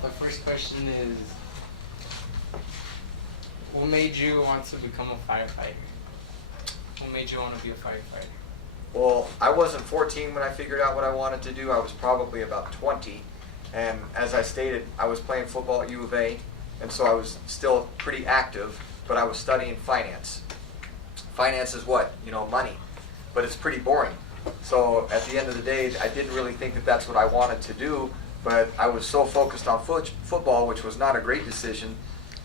the first question is, what made you want to become a firefighter? What made you want to be a firefighter? Well, I wasn't 14 when I figured out what I wanted to do. I was probably about 20. And as I stated, I was playing football at U of A, and so I was still pretty active, but I was studying finance. Finance is what? You know, money. But it's pretty boring. So at the end of the day, I didn't really think that that's what I wanted to do, but I was so focused on football, which was not a great decision,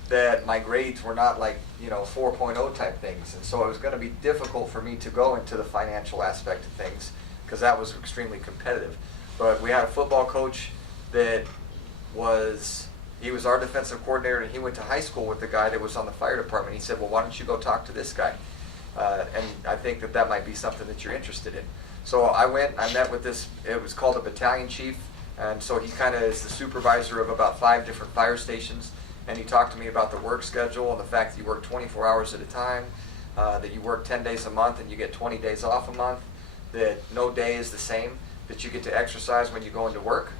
that my grades were not like, 4.0 type things. And so it was going to be difficult for me to go into the financial aspect of things because that was extremely competitive. But we had a football coach that he was our defensive coordinator, and he went to high school with the guy that was on the fire department. He said, well, why don't you go talk to this guy? And I think that might be something that you're interested in. So I went, I met with this, it was called a battalion chief, and so he kind of is the supervisor of about 5 different fire stations. And he talked to me about the work schedule and the fact that you work 24 hours at a time, that you work 10 days a month and you get 20 days off a month, that no day is the same, that you get to exercise when you go into work,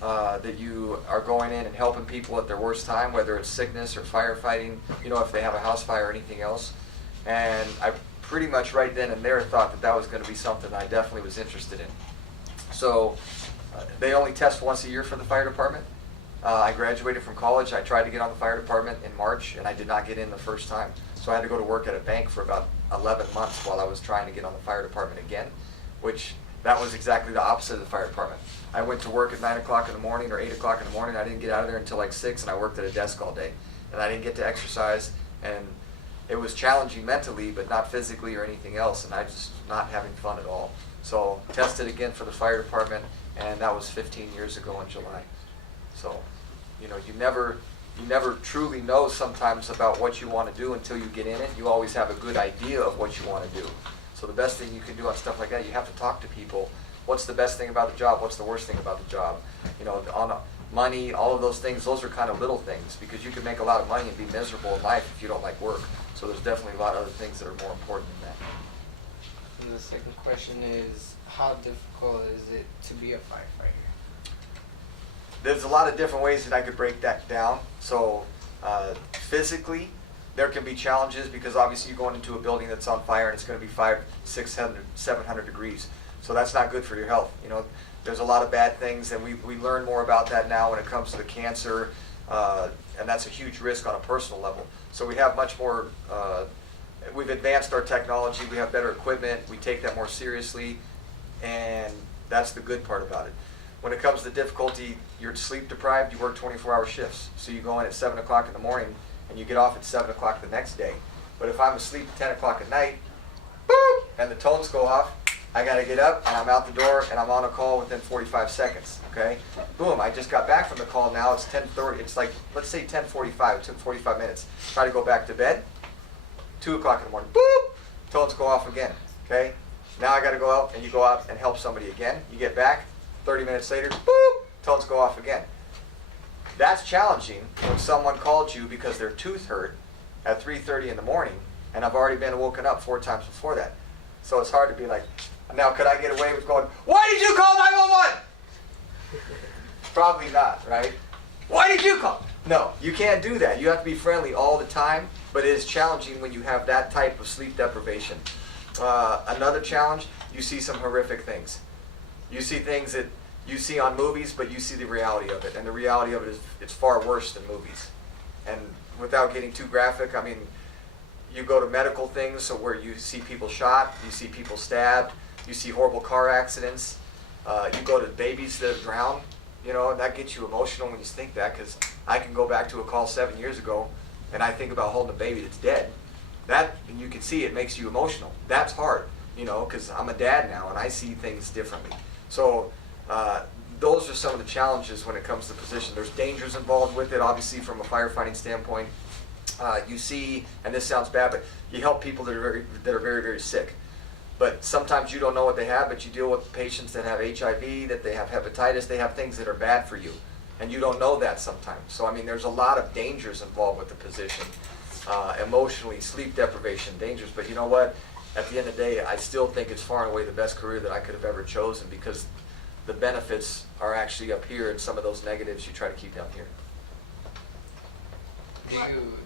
that you are going in and helping people at their worst time, whether it's sickness or firefighting, if they have a house fire or anything else. And I pretty much right then and there thought that was going to be something I definitely was interested in. So they only test once a year for the fire department. I graduated from college. I tried to get on the fire department in March, and I did not get in the first time. So I had to go to work at a bank for about 11 months while I was trying to get on the fire department again, which that was exactly the opposite of the fire department. I went to work at 9 o'clock in the morning or 8 o'clock in the morning. I didn't get out of there until like 6, and I worked at a desk all day. And I didn't get to exercise, and it was challenging mentally, but not physically or anything else, and I just not having fun at all. So tested again for the fire department, and that was 15 years ago in July. So, you never truly know sometimes about what you want to do until you get in it. You always have a good idea of what you want to do. So the best thing you can do on stuff like that, you have to talk to people. What's the best thing about the job? What's the worst thing about the job? On money, all of those things, those are kind of little things, because you can make a lot of money and be miserable in life if you don't like work. So there's definitely a lot of other things that are more important than that. And the second question is, how difficult is it to be a firefighter? There's a lot of different ways that I could break that down. So physically, there can be challenges because obviously you're going into a building that's on fire and it's going to be 500, 600, 700 degrees. So that's not good for your health. There's a lot of bad things, and we learn more about that now when it comes to the cancer, and that's a huge risk on a personal level. So we have much more, we've advanced our technology, we have better equipment, we take that more seriously, and that's the good part about it. When it comes to difficulty, you're sleep deprived, you work 24-hour shifts. So you go in at 7 o'clock in the morning and you get off at 7 o'clock the next day. But if I'm asleep at 10 o'clock at night, boop, and the tones go off, I got to get up and I'm out the door and I'm on a call within 45 seconds, okay? Boom, I just got back from the call, now it's 10:30, it's like, let's say 10:45, it took 45 minutes. Try to go back to bed, 2 o'clock in the morning, boop, tones go off again, okay? Now I got to go out, and you go out and help somebody again. You get back, 30 minutes later, boop, tones go off again. That's challenging when someone called you because their tooth hurt at 3:30 in the morning, and I've already been woken up 4 times before that. So it's hard to be like, now could I get away with going, why did you call 911? Probably not, right? Why did you call? No, you can't do that. You have to be friendly all the time, but it is challenging when you have that type of sleep deprivation. Another challenge, you see some horrific things. You see things that you see on movies, but you see the reality of it. And the reality of it is it's far worse than movies. And without getting too graphic, I mean, you go to medical things, so where you see people shot, you see people stabbed, you see horrible car accidents, you go to babies that have drowned, and that gets you emotional when you think that, because I can go back to a call 7 years ago, and I think about holding a baby that's dead. That, and you can see it makes you emotional. That's hard, because I'm a dad now, and I see things differently. So those are some of the challenges when it comes to the position. There's dangers involved with it, obviously, from a firefighting standpoint. You see, and this sounds bad, but you help people that are very, very sick. But sometimes you don't know what they have, but you deal with patients that have HIV, that they have hepatitis, they have things that are bad for you. And you don't know that sometimes. So, I mean, there's a lot of dangers involved with the position. Emotionally, sleep deprivation, dangers. But you know what? At the end of the day, I still think it's far and away the best career that I could have ever chosen, because the benefits are actually up here, and some of those negatives you try to keep down here.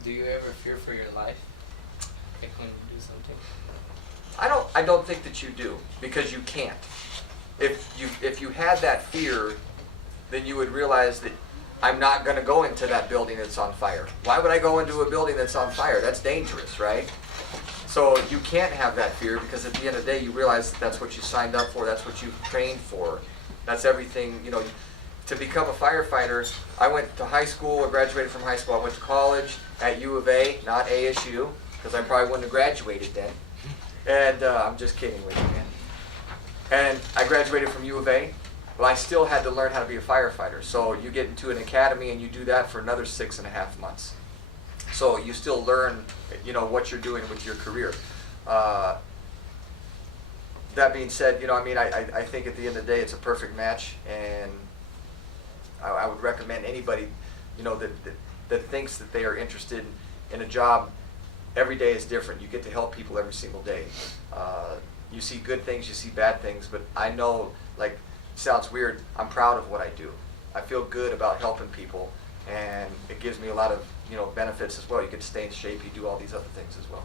Do you ever fear for your life? Like when you do something? I don't think that you do, because you can't. If you had that fear, then you would realize that I'm not going to go into that building that's on fire. Why would I go into a building that's on fire? That's dangerous, right? So you can't have that fear, because at the end of the day you realize that that's what you signed up for, that's what you trained for. That's everything, you know. To become a firefighter, I went to high school, I graduated from high school, I went to college at U of A, not ASU, because I probably wouldn't have graduated then. And I'm just kidding with you, man. And I graduated from U of A, but I still had to learn how to be a firefighter. So you get into an academy and you do that for another 6.5 months. So you still learn, you know, what you're doing with your career. That being said, you know, I mean, I think at the end of the day it's a perfect match, and I would recommend anybody, you know, that thinks that they are interested in a job. Every day is different. You get to help people every single day. You see good things, you see bad things, but I know, like, it sounds weird, I'm proud of what I do. I feel good about helping people, and it gives me a lot of, you know, benefits as well. You get to stay in shape, you do all these other things as well.